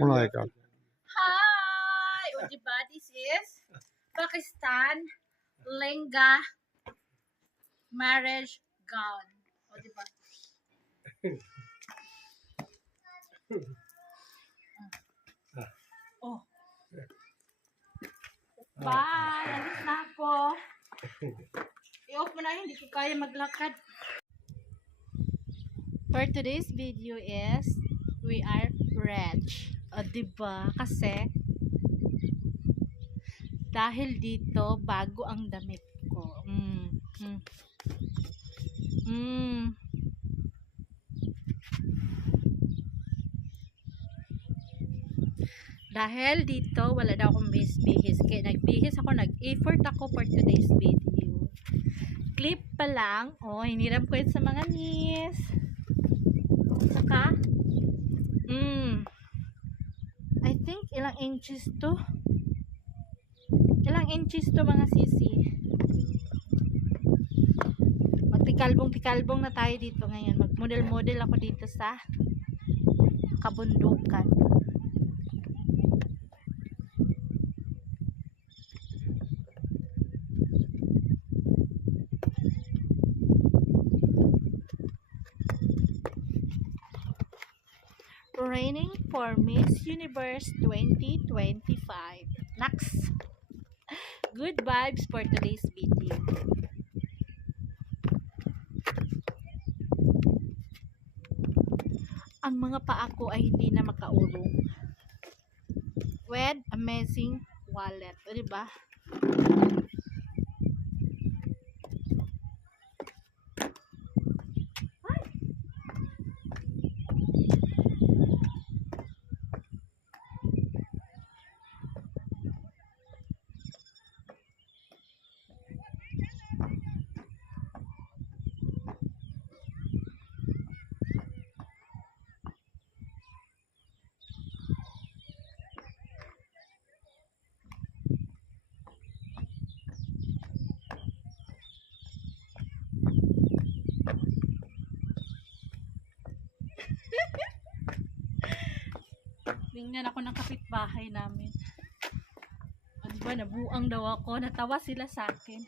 Mulai ka. Hi! O diba, this is Pakistan Lehenga marriage gown. O diba? Oh. Bye! Alis na ako. I-off mo na, hindi ko kaya maglakad. For today's video is we are rich. O diba? Kasi dahil dito bago ang damit ko. Dahil dito wala daw akong bihis. Kaya nagbihis ako, nag-effort ako for today's video. Clip pa lang. Oh, hiniram ko yun sa mga nis. Saka I think ilang inches to mga sisi. Magtikalbong na tayo dito ngayon. Mag-model ako dito sa kabundukan. Training for Miss Universe 2025. Next. Good vibes for today's video. Ang mga paa ko ay hindi na makaulong. With amazing wallet. O diba? Tingnan ako ng kapitbahay namin. O diba, nabuang daw ako. Natawa sila sa akin.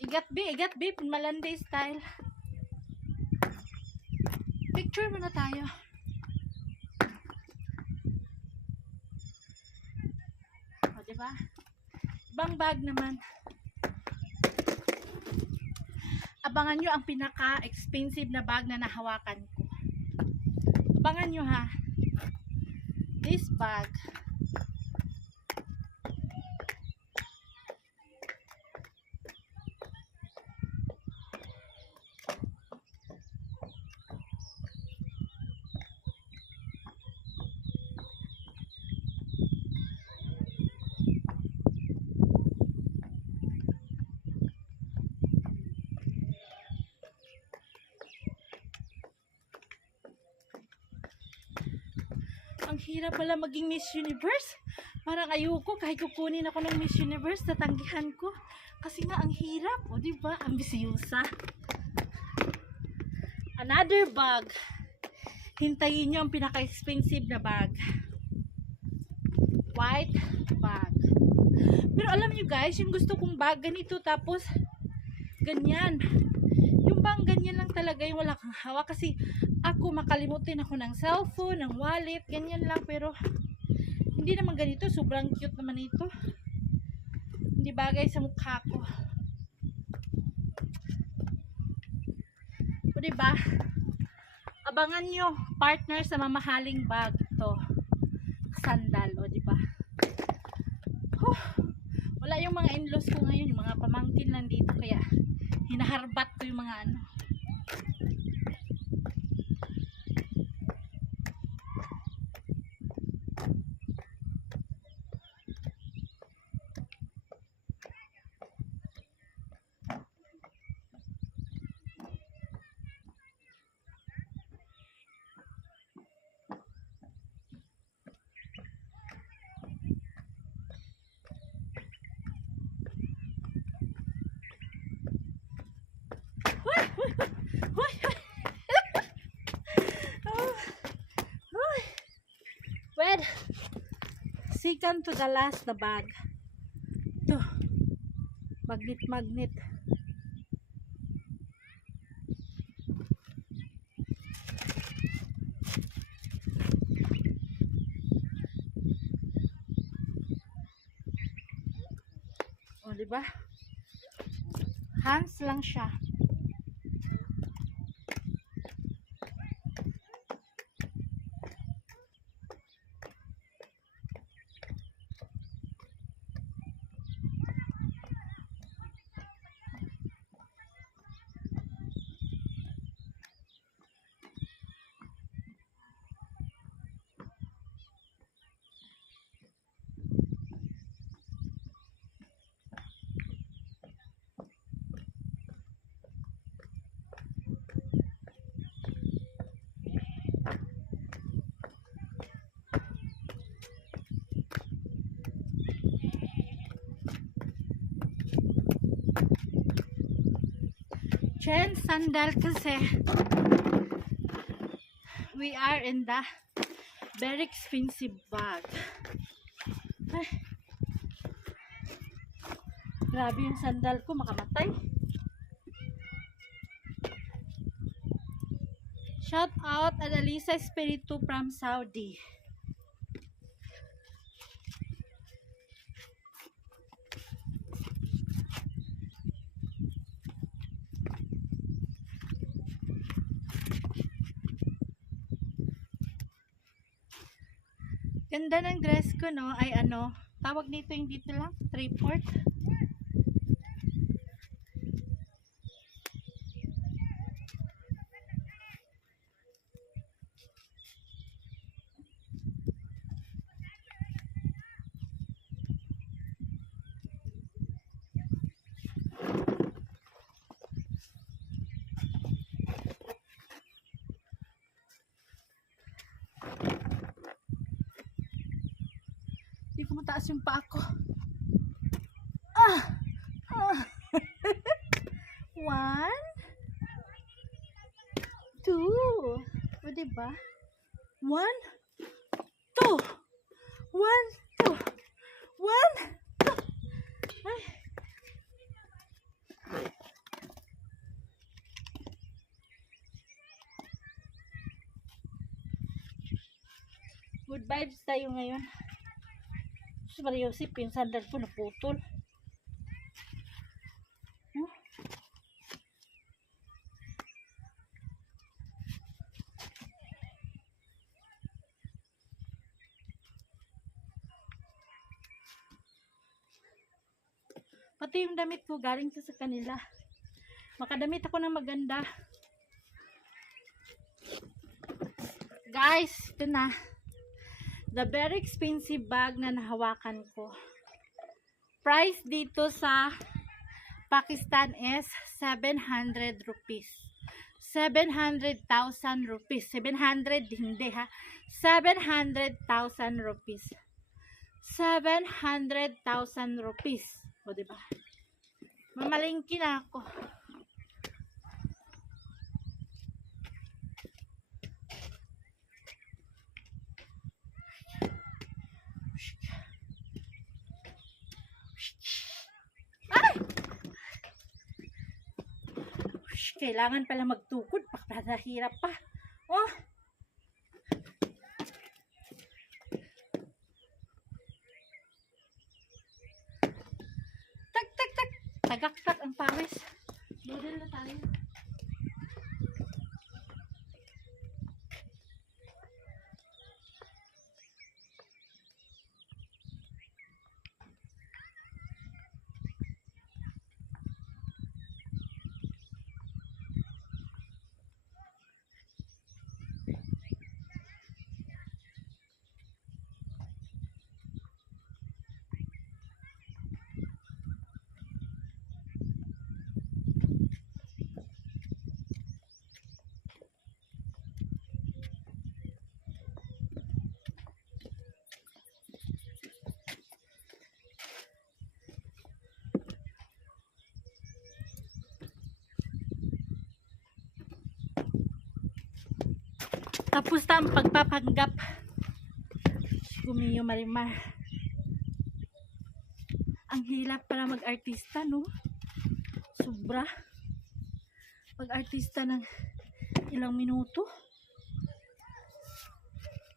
Igat B, Malande style. Picture muna tayo. O diba? Ibang bag naman. Abangan nyo ang pinaka-expensive na bag na nahawakan ko. Abangan nyo ha. This bag. Ang hirap pala maging Miss Universe. Parang ayoko kahit kukunin ako ng Miss Universe, tatanggihan ko. Kasi nga ang hirap. O diba? Ambisyosa. Another bag. Hintayin nyo ang pinaka-expensive na bag. White bag. Pero alam nyo guys, yung gusto kong bag ganito tapos ganyan. Yung bang ganyan lang talaga yung wala kang hawak kasi ako makalimutin ako ng cellphone, ng wallet, ganyan lang pero hindi naman ganito, sobrang cute naman ito. Hindi bagay sa mukha ko. O diba? Abangan nyo, partner sa mamahaling bag to. Sandal, o diba? Wala yung mga in-laws ko ngayon, yung mga pamangkin lang dito kaya hinaharbat ko yung mga ano. second to the last na bag. Ito. Magnet. O, diba? Hands lang siya. Chen sandal kasi we are in the very expensive bag. Ay, grabe yung sandal ko, makamatay. Shout out Adalisa Espiritu from Saudi. Ganda ng dress ko, no? Ay ano, tawag nito yung dito lang, 3/4. Hindi ko mataas yung paa ko. Ah! Ah! 1 2. O, diba? 1 2 1 2 1 2. Ay. Good vibes tayo ngayon. Si Maria Josep, yung sandal ko naputol. Pati yung damit ko galing sa kanila. Makadamit ako ng maganda. Guys, ito na. The very expensive bag na nahawakan ko. Price dito sa Pakistan is 700 rupees. 700,000 rupees. 700 hindi ha. 700,000 rupees. 700,000 rupees. O, diba? Mamalingki na ako. Ay! Kailangan pala magtukod. Pakahirap pa. Oh! Tagaktak ang pawis. Model na tayo. Tapos na ang pagpapanggap. Gumiyo Marimar. Hirap para mag-artista, no? Sobra. Pag-artista ng ilang minuto.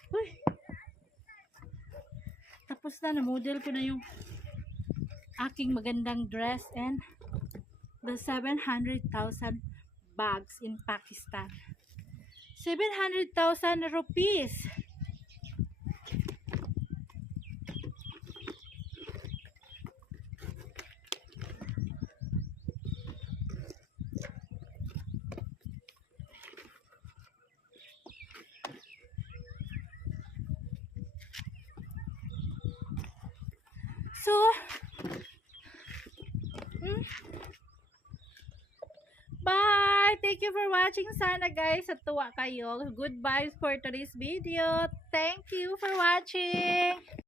Uy. Tapos na model ko na yung aking magandang dress and the 700,000 bags in Pakistan. 700,000 rupees. So, bye! Thank you for watching. Sana guys, natuwa kayo. Good vibes for today's video. Thank you for watching.